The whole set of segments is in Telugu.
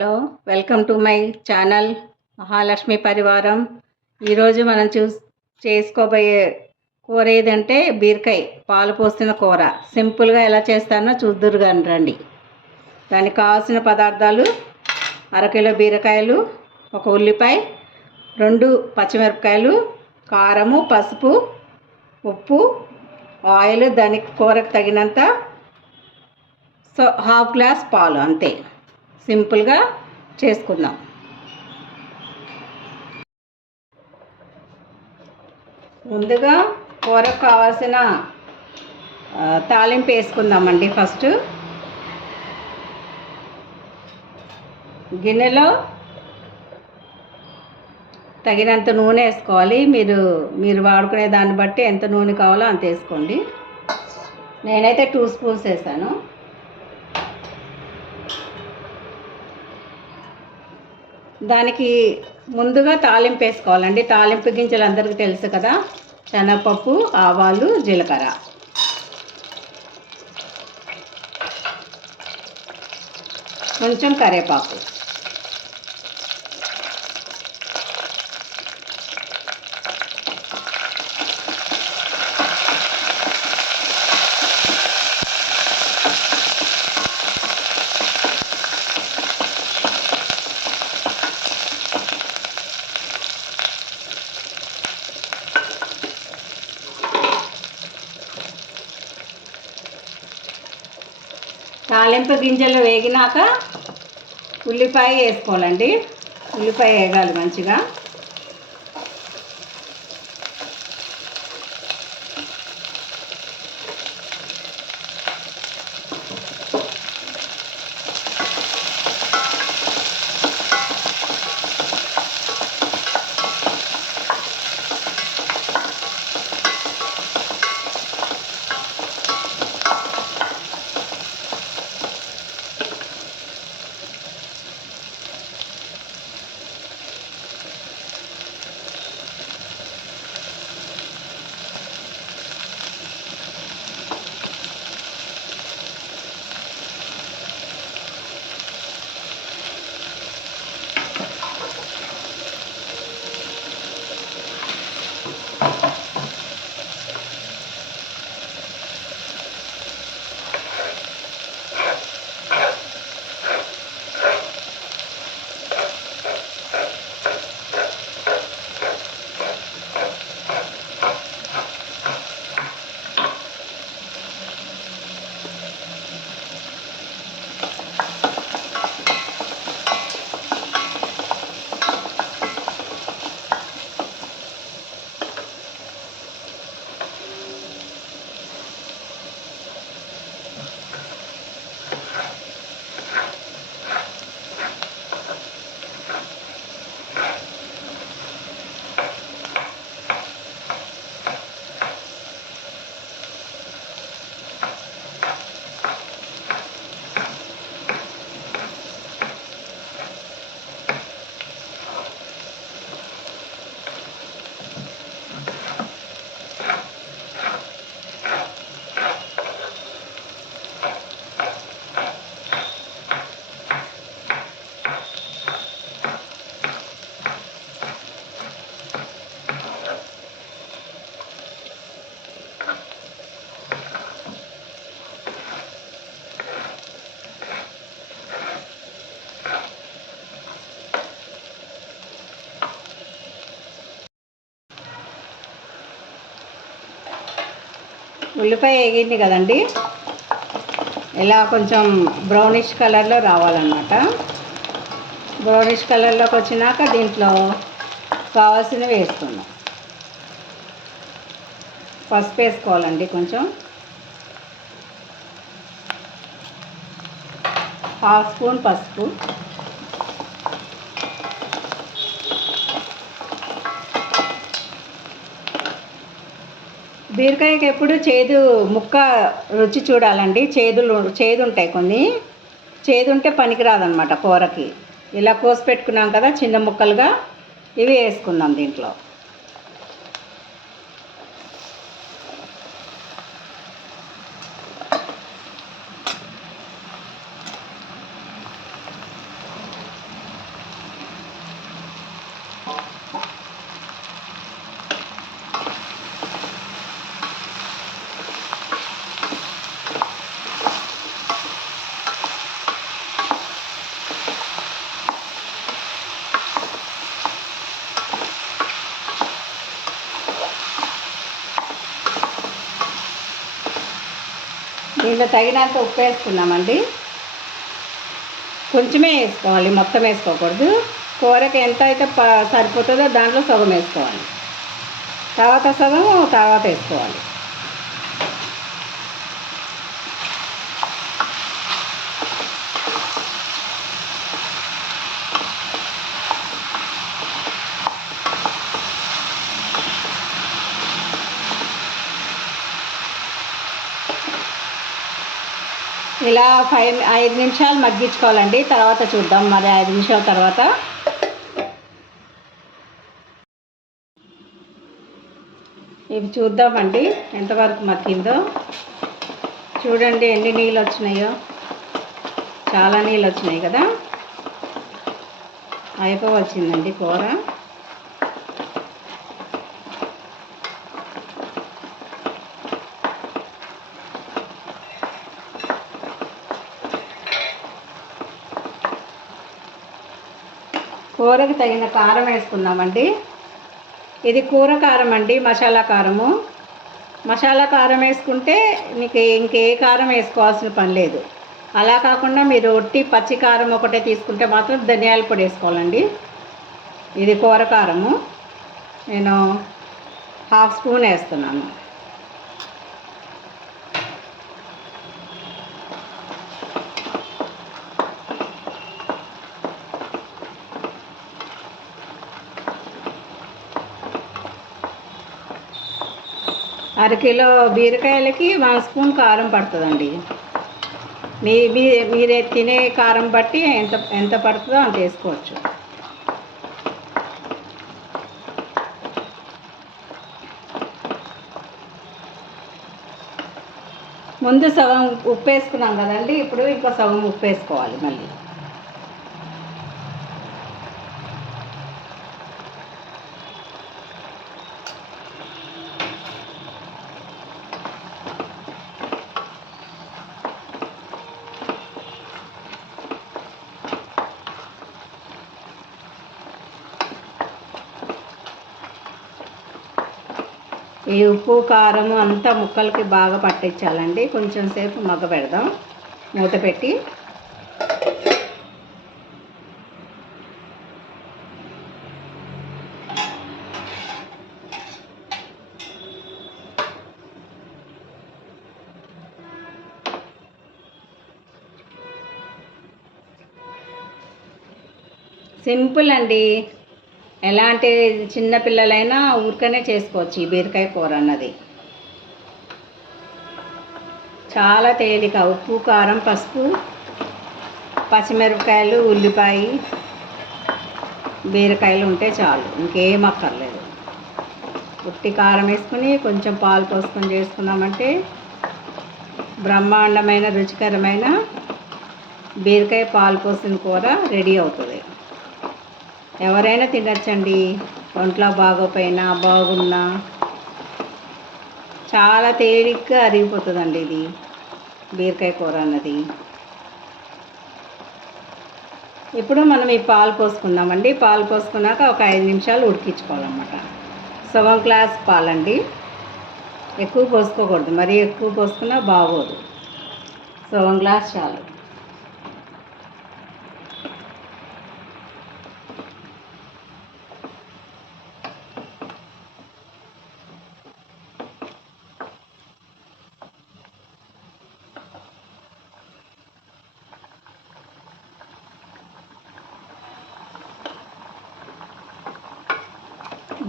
Hello, welcome to my channel Mahalakshmi పరివారం. ఈరోజు మనం చేసుకోబోయే కూర ఏదంటే బీరకాయ పాలు పోసిన కూర. సింపుల్గా ఎలా చేస్తానో చూద్దురు కానీ రండి. దానికి కావాల్సిన పదార్థాలు: అరకిలో బీరకాయలు, ఒక ఉల్లిపాయ, 2 పచ్చిమిరపకాయలు, కారము, పసుపు, ఉప్పు, ఆయిల్, దానికి కూరకు తగినంత, సో 1/2 గ్లాస్ పాలు, అంతే. సింపుల్గా చేసుకుందాం. ముందుగా కూరకు కావాల్సిన తాలింపు వేసుకుందామండి. ఫస్ట్ గిన్నెలో తగినంత నూనె వేసుకోవాలి. మీరు వాడుకునే దాన్ని బట్టి ఎంత నూనె కావాలో అంత వేసుకోండి. నేనైతే 2 స్పూన్స్ వేసాను. దానికి ముందుగా తాలింపు వేసుకోవాలండి. తాలింపు గింజలు అందరికీ తెలుసు కదా: శనగపప్పు, ఆవాలు, జీలకర్ర. కొంచెం కరివేపాకు. తాలింపు గింజలు వేగినాక ఉల్లిపాయ వేసుకోవాలండి. ఉల్లిపాయ వేగాలి మంచిగా. ఉల్లిపాయ వేగింది కదండి, ఇలా కొంచెం బ్రౌనిష్ కలర్లో రావాలన్నమాట. బ్రౌనిష్ కలర్లోకి వచ్చినాక దీంట్లో కావాల్సినవి వేసుకుందాం. పసుపు వేసుకోవాలండి, కొంచెం 1/2 స్పూన్ పసుపు. బీరకాయకి ఎప్పుడు చేదు ముక్క రుచి చూడాలండి. చేదు ఉంటాయి కొన్ని. చేదు ఉంటే పనికిరాదనమాట కూరకి. ఇలా కోసి పెట్టుకున్నాం కదా చిన్న ముక్కలుగా, ఇవి వేసుకుందాం దీంట్లో. దీంట్లో తగినంత ఉప్పు వేసుకున్నామండి. కొంచెమే వేసుకోవాలి, మొత్తం వేసుకోకూడదు. కూరకి ఎంత అయితే సరిపోతుందో దాంట్లో సగం వేసుకోవాలి, తర్వాత సగం తర్వాత వేసుకోవాలి. ఇలా 5 నిమిషాలు మగ్గించుకోవాలండి. తర్వాత చూద్దాం మరి 5 నిమిషాల తర్వాత. ఇవి చూద్దామండి ఎంతవరకు మగ్గిందో. చూడండి ఎన్ని నీళ్ళు వచ్చినాయో, చాలా నీళ్ళు వచ్చినాయి కదా. అయిపోవచ్చిందండి కూర. కూరకి తగిన కారం వేసుకుందామండి. ఇది కూర కారం అండి, మసాలా కారము. మసాలా కారం వేసుకుంటే మీకు ఇంకే కారం వేసుకోవాల్సిన పని లేదు. అలా కాకుండా మీరు ఒట్టి పచ్చి కారం ఒకటే తీసుకుంటే మాత్రం ధనియాల పొడి వేసుకోవాలండి. ఇది కూర కారము, నేను 1/2 స్పూన్ వేస్తున్నాను. అరకిలో బీరకాయలకి 1 స్పూన్ కారం పడుతుందండి. మీరే తినే కారం బట్టి ఎంత ఎంత పడుతుందో అంత వేసుకోవచ్చు. ముందు సగం ఉప్పు వేసుకున్నాం కదండి, ఇప్పుడు ఇంకో సగం ఉప్పు వేసుకోవాలి మళ్ళీ. ఈ ఉప్పు కారం అంతా ముక్కలకి బాగా పట్టించాలండి. కొంచెం సేపు మగ్గ పెడదాం మూత పెట్టి. సింపుల్ అండి, ఎలాంటి చిన్నపిల్లలైనా ఊరికనే చేసుకోవచ్చు ఈ బీరకాయ కూర అన్నది. చాలా తేలిక. ఉప్పు కారం పసుపు పచ్చిమిరపకాయలు ఉల్లిపాయ బీరకాయలు ఉంటే చాలు, ఇంకేం అక్కర్లేదు. ఉట్టి కారం వేసుకుని కొంచెం పాలు పోసుకొని చేసుకున్నామంటే బ్రహ్మాండమైన రుచికరమైన బీరకాయ పాలు పోసిన కూర రెడీ అవుతుంది. ఎవరైనా తినచ్చండి, ఒంట్లో బాగోపోయినా బాగున్నా. చాలా తేలిగ్గా అరిగిపోతుందండి ఇది బీరకాయ కూర అన్నది. ఇప్పుడు మనం ఈ పాలు పోసుకుందామండి. పాలు పోసుకున్నాక ఒక 5 నిమిషాలు ఉడికించుకోవాలన్నమాట. సగం గ్లాస్ పాలండి, ఎక్కువ పోసుకోకూడదు, మరీ ఎక్కువ పోసుకున్నా బాగోదు. సగం గ్లాస్ చాలు.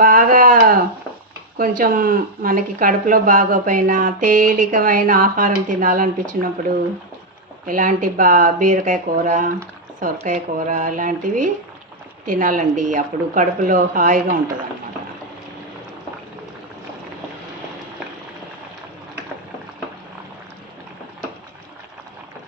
బాగా కొంచెం మనకి కడుపులో బాగోపోయినా తేలికమైన ఆహారం తినాలనిపించినప్పుడు ఇలాంటి బీరకాయ కూర సొరకాయ కూర ఇలాంటివి తినాలండి. అప్పుడు కడుపులో హాయిగా ఉంటుంది అన్నమాట.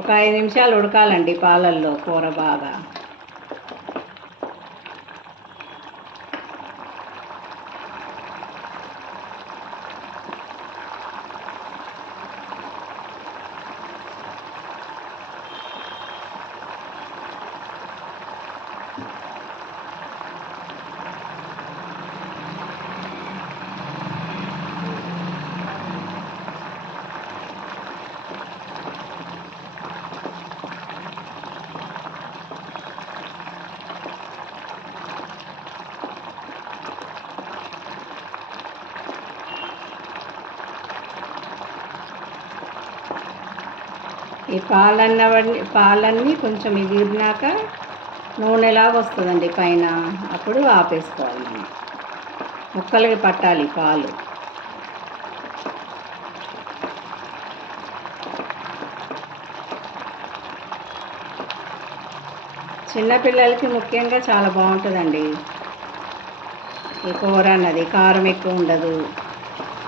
ఒక 5 నిమిషాలు ఉడకాలండి పాలల్లో కూర బాగా. ఈ పాలన్నీ కొంచెం ఎగిరినాక నూనెలాగా వస్తుందండి పైన, అప్పుడు ఆపేసుకోవాలి మనం. ముక్కలకి పట్టాలి పాలు. చిన్నపిల్లలకి ముఖ్యంగా చాలా బాగుంటుందండి ఈ కూర అన్నది. కారం ఎక్కువ ఉండదు,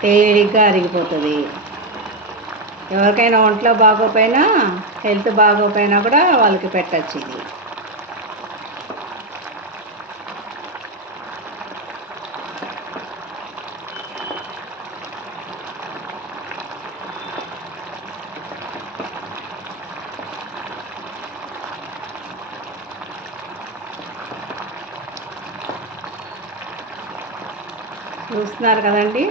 తేలిగ్గా అరిగిపోతుంది. ఎవరికైనా ఒంట్లో బాగోపోయినా, హెల్త్ బాగోపోయినా కూడా వాళ్ళకి పెట్టచ్చు ఇది. చూస్తున్నారు కదండి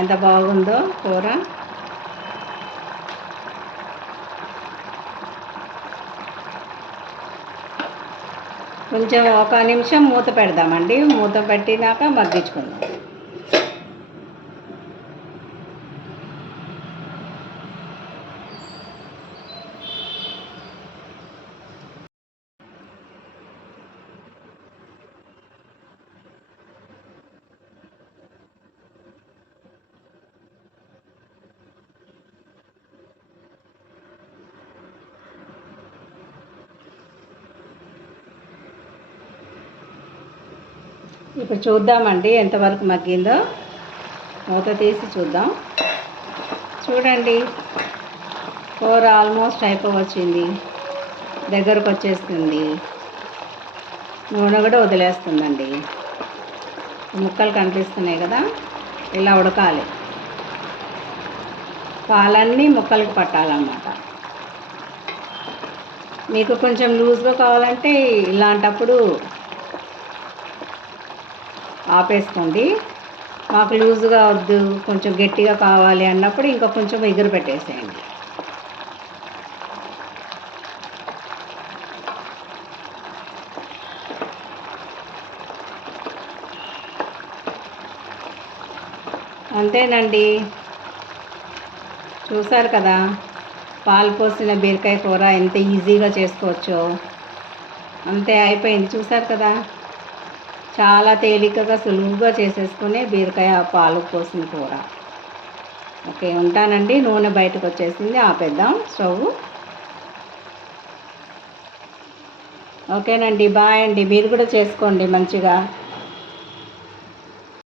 ఎంత బాగుందో కూర. కొంచెం ఒక నిమిషం మూత పెడదామండి. మూత పెట్టినాక మగ్గించుకుందాం. ఇప్పుడు చూద్దామండి ఎంతవరకు మగ్గిందో. మూత తీసి చూద్దాం. చూడండి, కూర ఆల్మోస్ట్ అయిపోవచ్చింది, దగ్గరకు వచ్చేస్తుంది. నూనె కూడా వదిలేస్తుందండి. ముక్కలు కనిపిస్తున్నాయి కదా, ఇలా ఉడకాలి. పాలన్నీ ముక్కలకి పట్టాలన్నమాట. మీకు కొంచెం లూజ్గా కావాలంటే ఇలాంటప్పుడు ఆపేసుకోండి. మాకు లూజుగా వద్దు, కొంచెం గట్టిగా కావాలి అన్నప్పుడు ఇంకా కొంచెం ఎగురు పెట్టేసేయండి. అంతేనండి, చూసారు కదా పాలు పోసిన బీరకాయ కూర ఎంత ఈజీగా చేసుకోవచ్చో. అంతే, అయిపోయింది. చూసారు కదా, చాలా తేలికగా సులువుగా చేసేసుకునే బీరకాయ పాలు పోసిన కూర. ఓకే, ఉంటానండి. నూనె బయటకు వచ్చేసింది, ఆపేద్దాం స్టవ్. ఓకేనండి, బాయ్ అండి. మీరు కూడా చేసుకోండి మంచిగా.